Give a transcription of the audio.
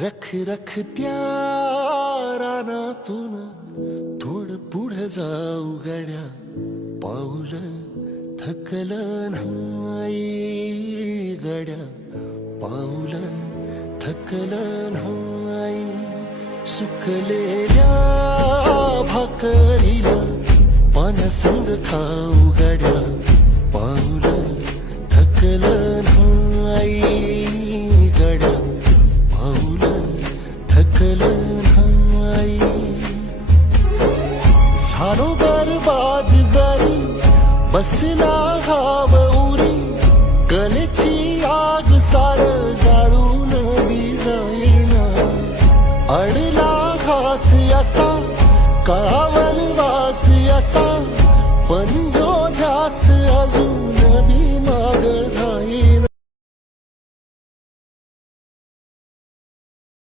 रख रख त्या रानातून थोडं पुढं जाऊ गड्या, पाऊल थकलं नाही गड्या, पाऊल थकलं नाही. सुकलेल्या भाकरीला पानसंग खाऊ गड्या, पाऊल थकलं नाही गड्या, पाऊल थकलं नाही. झालो बरबाद जरी बसला हाव उरी, कलेची आग सार जाळून बी जाईना. अडला घास असा कावन वास असा, पण यो ध्यास अजून बी माग